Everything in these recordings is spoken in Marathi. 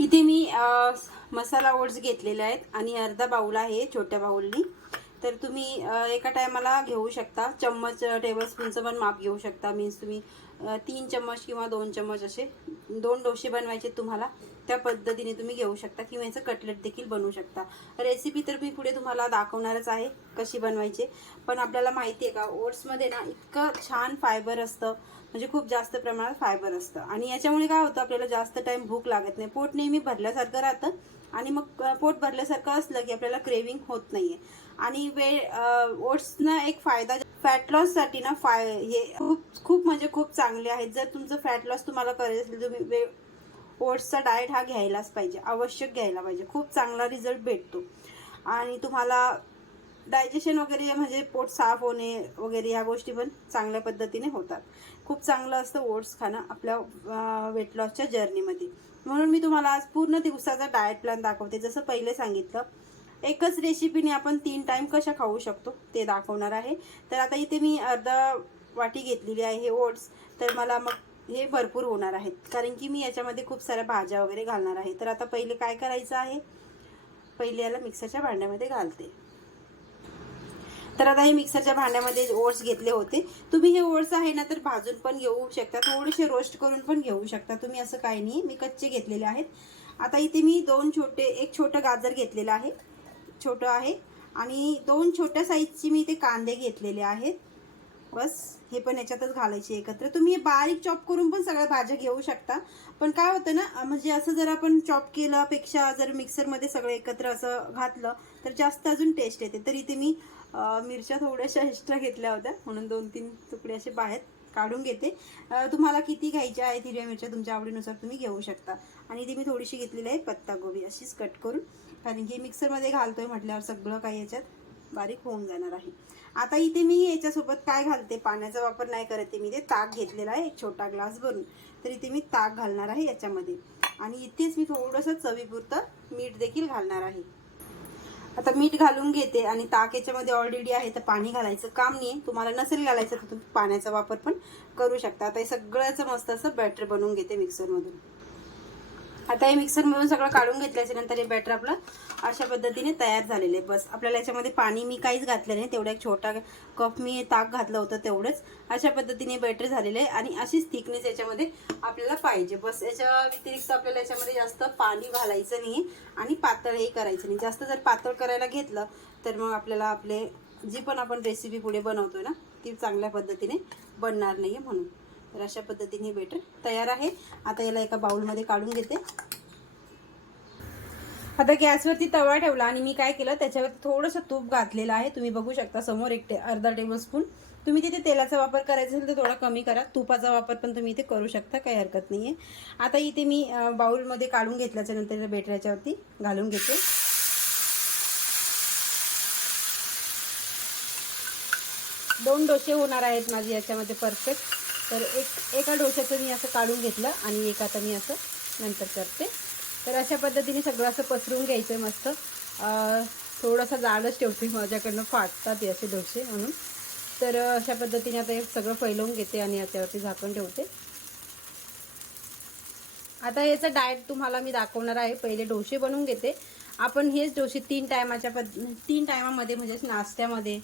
इथे मी मसाला ओट्स घेतलेले आहेत आणि अर्धा बाऊल आहे छोट्या बाऊलनी तर तुम्ही एका टायमाला घेऊ शकता. चम्मच टेबलस्पूनचं पण माप घेऊ शकता. मीन्स तुम्ही तीन चम्मच किंवा दोन चम्मच असे दोन डोसे बनवायचे तुम्हाला. त्या पद्धतीने तुम्ही घेऊ शकता किंवा याचं कटलेट देखील बनवू शकता. रेसिपी तर मी पुढे तुम्हाला दाखवणारच आहे कशी बनवायची. पण आपल्याला माहिती आहे का ओट्समध्ये ना इतकं छान फायबर असतं. म्हणजे खूप जास्त प्रमाणात फायबर असतं. आणि याच्यामुळे काय होतं आपल्याला जास्त टाइम भूक लागत नाही. पोट नेहमी भरल्यासारखं राहतं. आणि मग पोट भरल्यासारखं असलं की आपल्याला क्रेविंग होत नाही आहे आणि वेळ ओट्सना एक फायदा फॅट लॉससाठी ना फाय हे खूप खूप म्हणजे खूप चांगले आहेत. जर तुमचं फॅट लॉस तुम्हाला करायचं असेल तुम्ही वे ओट्सचा डाएट हा घ्यायलाच पाहिजे. आवश्यक घ्यायला पाहिजे. खूप चांगला रिझल्ट भेटतो. आणि तुम्हाला डायजेशन वगैरे म्हणजे पोट साफ होणे वगैरे ह्या गोष्टी पण चांगल्या पद्धतीने होतात. खूप चांगलं असतं ओट्स खाणं आपल्या वेट लॉसच्या जर्नीमध्ये म्हणून मी तुम्हाला आज पूर्ण दिवसाचा डाएट प्लॅन दाखवते. जसं पहिले सांगितलं एकच रेसिपीने आपण तीन टाईम कशा खाऊ शकतो ते दाखवणार आहे. तर आता इथे मी अर्धा वाटी घेतलेली आहे हे ओट्स. तर मला मग हे भरपूर होणार आहेत. कारण की मी याच्यामध्ये खूप साऱ्या भाज्या वगैरे घालणार आहे. तर आता पहिले काय करायचं आहे? पहिले याला मिक्सरच्या भांड्यामध्ये घालते. तर आता हे मिक्सरच्या भांड्यामध्ये ओट्स घेतले होते. तुम्ही हे ओट्स आहे ना तर भाजून पण घेऊ शकता. थोडेसे रोस्ट करून पण घेऊ शकता. तुम्ही असं काही नाही मी कच्चे घेतलेले आहेत. आता इथे मी दोन छोटे एक छोटं गाजर घेतलेलं आहे. छोटं आहे. आणि दोन छोट्या साईजचे मी इथे कांदे घेतलेले आहेत. बस हे पण याच्यातच घालायचे एकत्र. तुम्ही हे बारीक चॉप करून पण सगळ्या भाज्या घेऊ शकता. पण काय होतं ना म्हणजे असं जर आपण चॉप केल्यापेक्षा जर मिक्सरमध्ये सगळं एकत्र असं घातलं तर जास्त अजून टेस्ट येते. तर इथे मी मिरच्या थोड्याशा एक्स्ट्रा घेतल्या होत्या. म्हणून दोन तीन तुकडे असे बाहेर काढून घेते. तुम्हाला किती घ्यायच्या आहेत हिरव्या मिरच्या तुमच्या आवडीनुसार तुम्ही घेऊ शकता. आणि ती मी थोडीशी घेतलेली आहे पत्तागोबी अशीच कट करून. कारण की मिक्सरमध्ये घालतोय म्हटल्यावर सगळं काही याच्यात बारीक होऊन जाणार आहे. आता इथे मी याच्यासोबत काय घालते? पाण्याचा वापर नाही करत आहे मी ते. ताक घेतलेला आहे. एक छोटा ग्लास भरून. तर इथे मी ताक घालणार आहे याच्यामध्ये. आणि इथेच मी थोडंसं चवीपुरतं मीठ देखील घालणार आहे. आता मीठ घालून घेते आणि ताक याच्यामध्ये ऑलरेडी आहे तर पाणी घालायचं. काम नाही तुम्हाला नसेल घालायचं तर तुम्ही पाण्याचा वापर पण करू शकता. आता हे सगळ्याचं मस्त असं बॅटर बनवून घेते मिक्सरमधून आता हे मिक्सरमधून सगळं काढून घेतल्याच्या नंतर हे बॅटर आपलं अशा पद्धतीने तयार झालेलं आहे. बस आपल्याला याच्यामध्ये पाणी मी काहीच घातलं नाही. तेवढा एक छोटा कप मी ताक घातलं होतं तेवढंच. अशा पद्धतीने बॅटर झालेलं आहे आणि अशीच थिकनेस याच्यामध्ये आपल्याला पाहिजे. बस याच्या व्यतिरिक्त आपल्याला याच्यामध्ये जास्त पाणी घालायचं नाही आणि पातळही करायचं नाही. जास्त जर पातळ करायला घेतलं तर मग आपल्याला आपले जी पण आपण रेसिपी पुढे बनवतो ना ती चांगल्या पद्धतीने बनणार नाही म्हणून. तर अशा पद्धतीने बेटर तयार आहे. आता याला एका बाउलमध्ये काढून घेते. आता गॅसवरती तवा ठेवला आणि मी काय केलं त्याच्यावरती थोडंसं तूप घातलेलं आहे. तुम्ही बघू शकता समोर एक टे अर्धा टेबल स्पून तुम्ही तिथे तेलाचा वापर करायचा असेल तर थोडा कमी करा. तुपाचा वापर पण तुम्ही इथे करू शकता काही हरकत नाही आहे आता इथे मी बाउलमध्ये काढून घेतल्याच्या नंतर बेटर याच्यावरती घालून घेते. दोन डोसे होणार आहेत माझे याच्यामध्ये परफेक्ट तर एक एका डोशाचं मी असं काढून घेतलं आणि एक आता मी असं नंतर करते. तर अशा पद्धतीने सगळं असं पसरून घ्यायचं आहे मस्त थोडंसं जाडच ठेवते. माझ्याकडनं फाटतात हे असे डोसे म्हणून. तर अशा पद्धतीने आता हे सगळं फैलवून घेते आणि याच्यावरती झाकण ठेवते. आता याचं डाएट तुम्हाला मी दाखवणार आहे. पहिले डोसे बनवून घेते. आपण हेच डोसे तीन टायमाच्या पद तीन टायमामध्ये म्हणजेच नाश्त्यामध्ये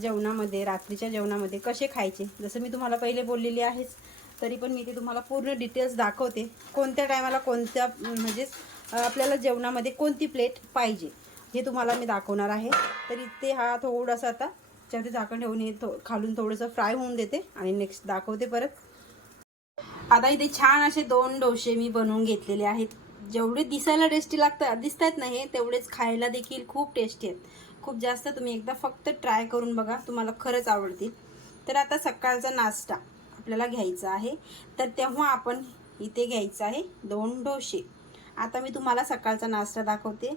जेवणामध्ये रात्रीच्या जेवणामध्ये कसे खायचे? जसं मी तुम्हाला पहिले बोललेली आहेच तरी पण मी ते तुम्हाला पूर्ण डिटेल्स दाखवते. कोणत्या टायमाला कोणत्या म्हणजेच आपल्याला जेवणामध्ये कोणती प्लेट पाहिजे हे तुम्हाला मी दाखवणार आहे. तर इथे हा थोडासा आता त्यावरती झाकण ठेवून हे थो खालून थोडंसं फ्राय होऊन देते आणि नेक्स्ट दाखवते परत. आता इथे छान असे दोन डोसे मी बनवून घेतलेले आहेत. जेवढे दिसायला टेस्टी लागतात दिसतात आहेत ना हे तेवढेच खायला देखील खूप टेस्टी आहेत. खूप जास्त तुम्ही एकदा फक्त ट्राय करून बघा तुम्हाला खरंच आवडतील. तर आता सकाळचा नाश्ता आपल्याला घ्यायचा आहे. तर तेव्हा आपण इथे घ्यायचं आहे दोन डोसे. आता मी तुम्हाला सकाळचा नाश्ता दाखवते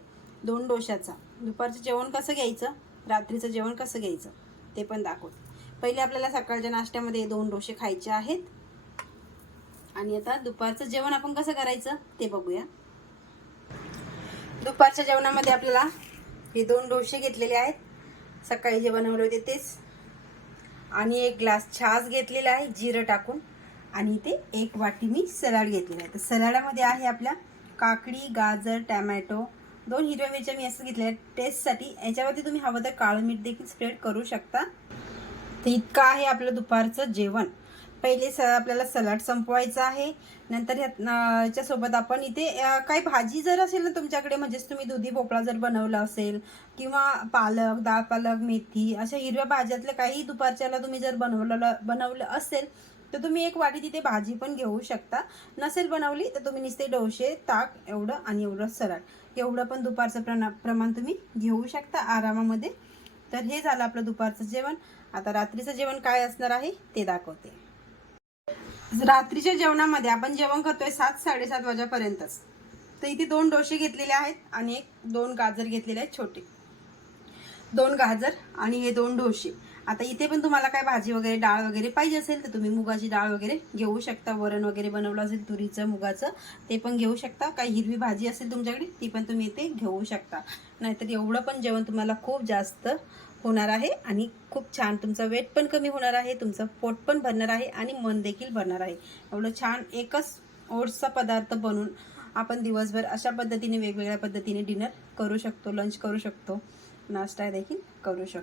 दोन डोशाचा. दुपारचं जेवण कसं घ्यायचं? रात्रीचं जेवण कसं घ्यायचं? ते पण दाखवते. पहिले आपल्याला सकाळच्या नाश्त्यामध्ये दोन डोसे खायचे आहेत. आणि आता दुपारचं जेवण आपण कसं करायचं? ते बघूया. दुपारच्या जेवणामध्ये आपल्याला हे दोन डोसे घेतलेले आहेत. सकाळी जे बनवले होते तेच. आणि एक ग्लास छास घेतलेला आहे जिरं टाकून. आणि इथे एक वाटी मी सलाड घेतलेला आहे. तर सलाडामध्ये आहे आपल्या काकडी गाजर टॅमॅटो. दोन हिरव्या मिरच्या मी असं घेतल्या टेस्टसाठी याच्यावरती तुम्ही हवं तर काळं मीठ देखील स्प्रेड करू शकता. तर इतकं आहे आपलं दुपारचं जेवण. पहिले स आपल्याला सलाड संपवायचा आहे. नंतर ह्याच्यासोबत आपण इथे काही भाजी जर असेल ना तुमच्याकडे म्हणजेच तुम्ही दुधी भोपळा जर बनवला असेल किंवा पालक डाळ पालक मेथी अशा हिरव्या भाज्यातल्या काही दुपारच्याला तुम्ही जर बनवलं बनवलं असेल तर तुम्ही एक वाटी तिथे भाजी पण घेऊ शकता. नसेल बनवली तर तुम्ही नुसते डोसे ताक एवढं आणि एवढं सलाड. एवढं पण दुपारचं प्रणा प्रमाण तुम्ही घेऊ शकता आरामामध्ये. तर हे झालं आपलं दुपारचं जेवण. आता रात्रीचं जेवण काय असणार आहे ते दाखवते. रात्रीच्या जेवणामध्ये आपण जेवण करतोय सात साडेसात वाजेपर्यंतच. तर इथे दोन डोसे घेतलेले आहेत आणि एक दोन गाजर घेतलेले आहेत छोटे. दोन गाजर आणि हे दोन डोसे. आता इथे पण तुम्हाला काय भाजी वगैरे डाळ वगैरे पाहिजे असेल तर तुम्ही मुगाची डाळ वगैरे घेऊ शकता. वरण वगैरे बनवलं असेल तुरीचं मुगाचं ते पण घेऊ शकता. काही हिरवी भाजी असेल तुमच्याकडे ती पण तुम्ही इथे घेऊ शकता. नाहीतर एवढं पण जेवण तुम्हाला खूप जास्त होणार आहे आणि खूप छान तुमचं वेट पण कमी होणार आहे तुमचं पोट पण भरणार आहे आणि मन देखील भरणार आहे. एवढं छान एकच ओट्सचा पदार्थ बनवून आपण दिवसभर अशा पद्धतीने वेगवेगळ्या पद्धतीने डिनर करू शकतो लंच करू शकतो नाश्ता देखील करू शकतो.